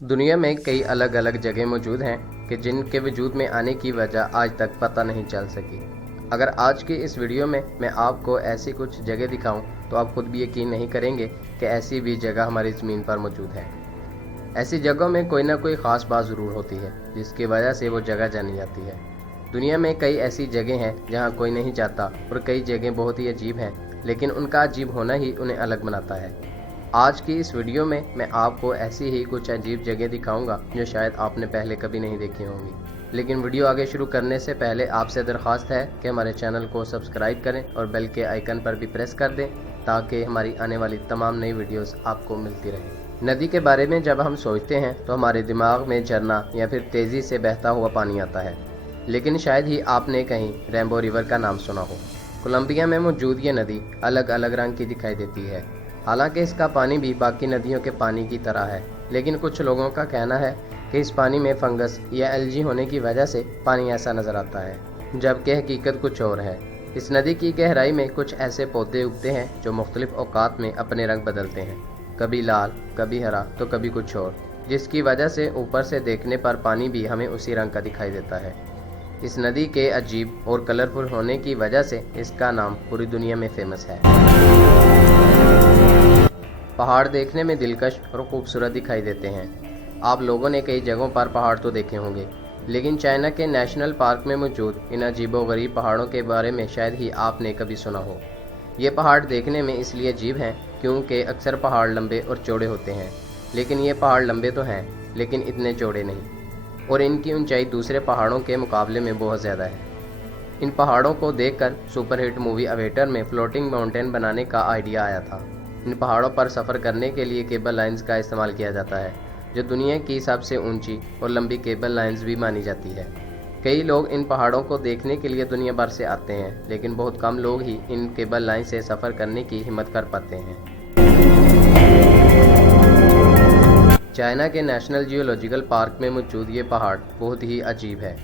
दुनिया में कई अलग अलग जगह मौजूद हैं कि जिनके वजूद में आने की वजह आज तक पता नहीं चल सकी। अगर आज की इस वीडियो में मैं आपको ऐसी कुछ जगह दिखाऊं तो आप खुद भी यकीन नहीं करेंगे कि ऐसी भी जगह हमारी ज़मीन पर मौजूद है। ऐसी जगहों में कोई ना कोई ख़ास बात ज़रूर होती है जिसकी वजह से वो जगह जानी जाती है। दुनिया में कई ऐसी जगह हैं जहाँ कोई नहीं जाता और कई जगह बहुत ही अजीब हैं, लेकिन उनका अजीब होना ही उन्हें अलग बनाता है। आज की इस वीडियो में मैं आपको ऐसी ही कुछ अजीब जगह दिखाऊंगा जो शायद आपने पहले कभी नहीं देखी होंगी। लेकिन वीडियो आगे शुरू करने से पहले आपसे दरख्वास्त है कि हमारे चैनल को सब्सक्राइब करें और बेल के आइकन पर भी प्रेस कर दें ताकि हमारी आने वाली तमाम नई वीडियोस आपको मिलती रहे। नदी के बारे में जब हम सोचते हैं तो हमारे दिमाग में झरना या फिर तेज़ी से बहता हुआ पानी आता है, लेकिन शायद ही आपने कहीं रेनबो रिवर का नाम सुना हो। कोलंबिया में मौजूद ये नदी अलग अलग रंग की दिखाई देती है। हालांकि इसका पानी भी बाकी नदियों के पानी की तरह है, लेकिन कुछ लोगों का कहना है कि इस पानी में फंगस या एल्गी होने की वजह से पानी ऐसा नज़र आता है, जबकि हकीकत कुछ और है। इस नदी की गहराई में कुछ ऐसे पौधे उगते हैं जो मुख्तलिफ औकात में अपने रंग बदलते हैं, कभी लाल, कभी हरा तो कभी कुछ और, जिसकी वजह से ऊपर से देखने पर पानी भी हमें उसी रंग का दिखाई देता है। इस नदी के अजीब और कलरफुल होने की वजह से इसका नाम पूरी दुनिया में फेमस है। पहाड़ देखने में दिलकश और खूबसूरत दिखाई देते हैं। आप लोगों ने कई जगहों पर पहाड़ तो देखे होंगे, लेकिन चाइना के नेशनल पार्क में मौजूद इन अजीबोगरीब पहाड़ों के बारे में शायद ही आपने कभी सुना हो। ये पहाड़ देखने में इसलिए अजीब हैं क्योंकि अक्सर पहाड़ लंबे और चौड़े होते हैं, लेकिन ये पहाड़ लंबे तो हैं लेकिन इतने चौड़े नहीं, और इनकी ऊंचाई दूसरे पहाड़ों के मुकाबले में बहुत ज़्यादा है। इन पहाड़ों को देखकर सुपरहिट मूवी अवेटर में फ्लोटिंग माउंटेन बनाने का आइडिया आया था। इन पहाड़ों पर सफ़र करने के लिए केबल लाइंस का इस्तेमाल किया जाता है, जो दुनिया की सबसे ऊंची और लंबी केबल लाइंस भी मानी जाती है। कई लोग इन पहाड़ों को देखने के लिए दुनिया भर से आते हैं, लेकिन बहुत कम लोग ही इन केबल लाइन से सफ़र करने की हिम्मत कर पाते हैं। चाइना के नेशनल जियोलॉजिकल पार्क में मौजूद ये पहाड़ बहुत ही अजीब है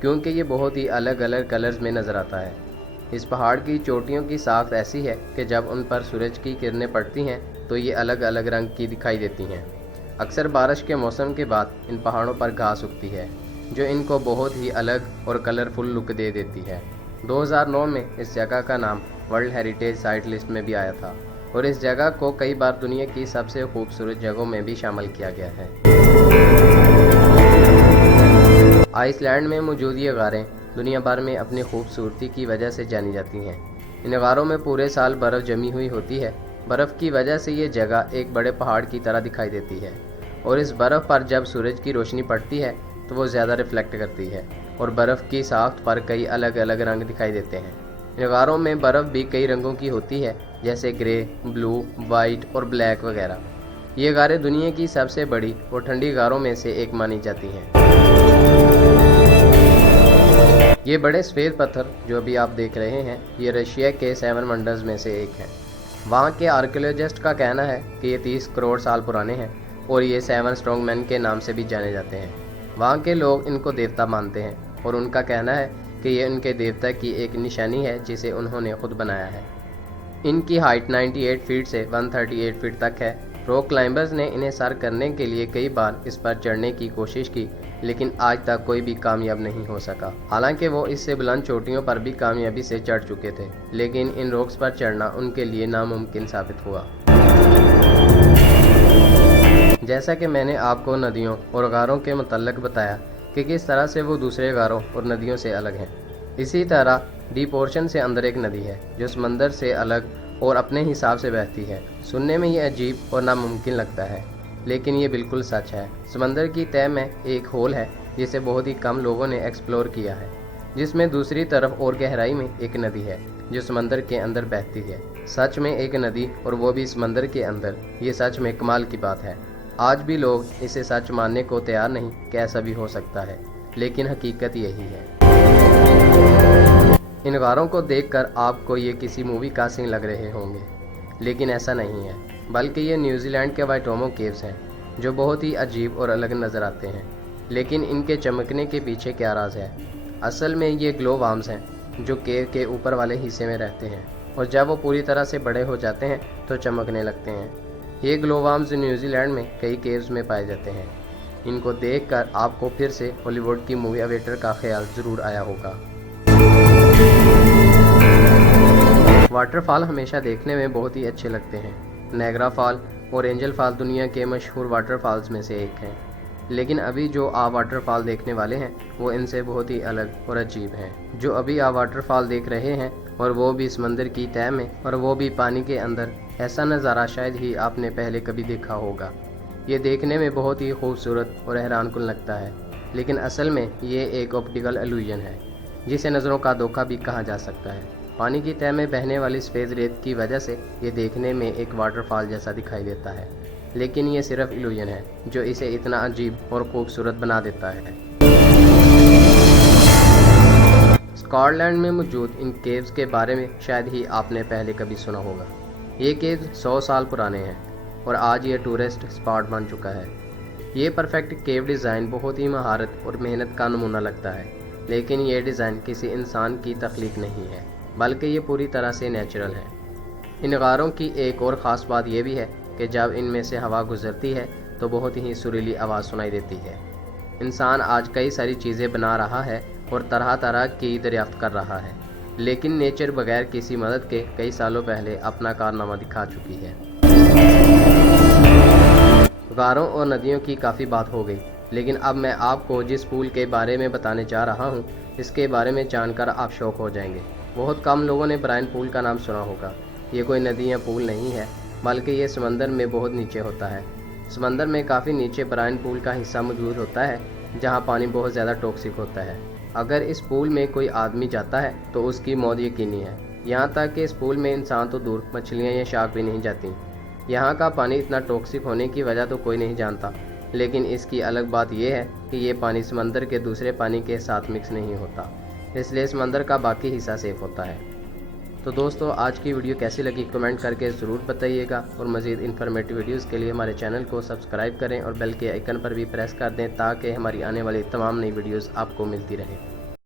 क्योंकि ये बहुत ही अलग अलग कलर्स में नज़र आता है। इस पहाड़ की चोटियों की साख्त ऐसी है कि जब उन पर सूरज की किरणें पड़ती हैं तो ये अलग अलग रंग की दिखाई देती हैं। अक्सर बारिश के मौसम के बाद इन पहाड़ों पर घास उगती है जो इनको बहुत ही अलग और कलरफुल लुक दे देती है। 2009 में इस जगह का नाम वर्ल्ड हेरिटेज साइट लिस्ट में भी आया था और इस जगह को कई बार दुनिया की सबसे खूबसूरत जगहों में भी शामिल किया गया है। आइसलैंड में मौजूद ये गारें दुनिया भर में अपनी खूबसूरती की वजह से जानी जाती हैं। इन गारों में पूरे साल बर्फ़ जमी हुई होती है। बर्फ़ की वजह से ये जगह एक बड़े पहाड़ की तरह दिखाई देती है और इस बर्फ़ पर जब सूरज की रोशनी पड़ती है तो वो ज़्यादा रिफ्लेक्ट करती है और बर्फ़ की साख्त पर कई अलग अलग रंग दिखाई देते हैं। इन गारों में बर्फ़ भी कई रंगों की होती है, जैसे ग्रे, ब्लू, वाइट और ब्लैक वगैरह। ये गारें दुनिया की सबसे बड़ी और ठंडी गारों में से एक मानी जाती हैं। ये बड़े सफ़ेद पत्थर जो अभी आप देख रहे हैं, ये रशिया के 7 वंडर्स में से एक हैं। वहाँ के आर्कियोलॉजिस्ट का कहना है कि ये 30 करोड़ साल पुराने हैं और ये 7 स्ट्रॉन्ग मैन के नाम से भी जाने जाते हैं। वहाँ के लोग इनको देवता मानते हैं और उनका कहना है कि ये उनके देवता की एक निशानी है जिसे उन्होंने खुद बनाया है। इनकी हाइट 98 फीट से 138 फीट तक है। रॉक क्लाइंबर्स ने इन्हें सर करने के लिए कई बार इस पर चढ़ने की कोशिश की, लेकिन आज तक कोई भी कामयाब नहीं हो सका। हालांकि वो इससे बुलंद चोटियों पर भी कामयाबी से चढ़ चुके थे, लेकिन इन रॉक्स पर चढ़ना उनके लिए नामुमकिन साबित हुआ। जैसा कि मैंने आपको नदियों और गारों के मुतल्लिक बताया कि किस तरह से वो दूसरे गारों और नदियों से अलग हैं, इसी तरह डीप ओशन से अंदर एक नदी है जो समंदर से अलग और अपने हिसाब से बहती है। सुनने में ये अजीब और नामुमकिन लगता है, लेकिन ये बिल्कुल सच है। समंदर की तह में एक होल है जिसे बहुत ही कम लोगों ने एक्सप्लोर किया है, जिसमें दूसरी तरफ और गहराई में एक नदी है जो समंदर के अंदर बहती है। सच में एक नदी, और वो भी समंदर के अंदर। ये सच में कमाल की बात है। आज भी लोग इसे सच मानने को तैयार नहीं कि ऐसा भी हो सकता है, लेकिन हकीकत यही है। इन गारों को देखकर आपको ये किसी मूवी का सीन लग रहे होंगे, लेकिन ऐसा नहीं है, बल्कि ये न्यूजीलैंड के वाइटोमो केव्स हैं जो बहुत ही अजीब और अलग नज़र आते हैं। लेकिन इनके चमकने के पीछे क्या राज है? असल में ये ग्लो वार्म्स हैं जो केव के ऊपर वाले हिस्से में रहते हैं और जब वो पूरी तरह से बड़े हो जाते हैं तो चमकने लगते हैं। ये ग्लो वार्म्स न्यूजीलैंड में कई केव्स में पाए जाते हैं। इनको देखकर आपको फिर से हॉलीवुड की मूवी अवेटर का ख्याल ज़रूर आया होगा। वाटरफॉल हमेशा देखने में बहुत ही अच्छे लगते हैं। नायग्रा फॉल और एंजल फॉल दुनिया के मशहूर वाटरफॉल्स में से एक हैं, लेकिन अभी जो आप वाटरफॉल देखने वाले हैं वो इनसे बहुत ही अलग और अजीब हैं। जो अभी आप वाटरफॉल देख रहे हैं और वो भी समंदर की तह में, और वो भी पानी के अंदर, ऐसा नज़ारा शायद ही आपने पहले कभी देखा होगा। ये देखने में बहुत ही खूबसूरत और हैरानकुन लगता है, लेकिन असल में ये एक ऑप्टिकल इल्यूजन है, जिसे नज़रों का धोखा भी कहा जा सकता है। पानी की तह में बहने वाली सफ़ेद रेत की वजह से ये देखने में एक वाटरफॉल जैसा दिखाई देता है, लेकिन ये सिर्फ इल्यूजन है जो इसे इतना अजीब और खूबसूरत बना देता है। स्कॉटलैंड में मौजूद इन केव्स के बारे में शायद ही आपने पहले कभी सुना होगा। ये केव्स 100 साल पुराने हैं और आज ये टूरिस्ट स्पॉट बन चुका है। ये परफेक्ट केव डिज़ाइन बहुत ही महारत और मेहनत का नमूना लगता है, लेकिन ये डिज़ाइन किसी इंसान की तख्लीक नहीं है, बल्कि ये पूरी तरह से नेचुरल है। इन गारों की एक और ख़ास बात यह भी है कि जब इनमें से हवा गुजरती है तो बहुत ही सुरीली आवाज़ सुनाई देती है। इंसान आज कई सारी चीज़ें बना रहा है और तरह तरह की दरियाफ्त कर रहा है, लेकिन नेचर बगैर किसी मदद के कई सालों पहले अपना कारनामा दिखा चुकी है। गारों और नदियों की काफ़ी बात हो गई, लेकिन अब मैं आपको जिस पुल के बारे में बताने जा रहा हूँ, इसके बारे में जानकर आप शौक हो जाएंगे। बहुत कम लोगों ने ब्रायन पुल का नाम सुना होगा। ये कोई नदी या पुल नहीं है, बल्कि ये समंदर में बहुत नीचे होता है। समंदर में काफ़ी नीचे ब्रायन पुल का हिस्सा मौजूद होता है, जहाँ पानी बहुत ज़्यादा टॉक्सिक होता है। अगर इस पुल में कोई आदमी जाता है तो उसकी मौत यकीनी है। यहाँ तक कि इस पुल में इंसान तो दूर, मछलियाँ या शार्क भी नहीं जाती। यहाँ का पानी इतना टॉक्सिक होने की वजह तो कोई नहीं जानता, लेकिन इसकी अलग बात यह है कि ये पानी समंदर के दूसरे पानी के साथ मिक्स नहीं होता, इसलिए समंदर का बाकी हिस्सा सेफ होता है। तो दोस्तों, आज की वीडियो कैसी लगी कमेंट करके ज़रूर बताइएगा, और मज़ीद इन्फॉर्मेटिव वीडियोस के लिए हमारे चैनल को सब्सक्राइब करें और बेल के आइकन पर भी प्रेस कर दें, ताकि हमारी आने वाली तमाम नई वीडियोस आपको मिलती रहें।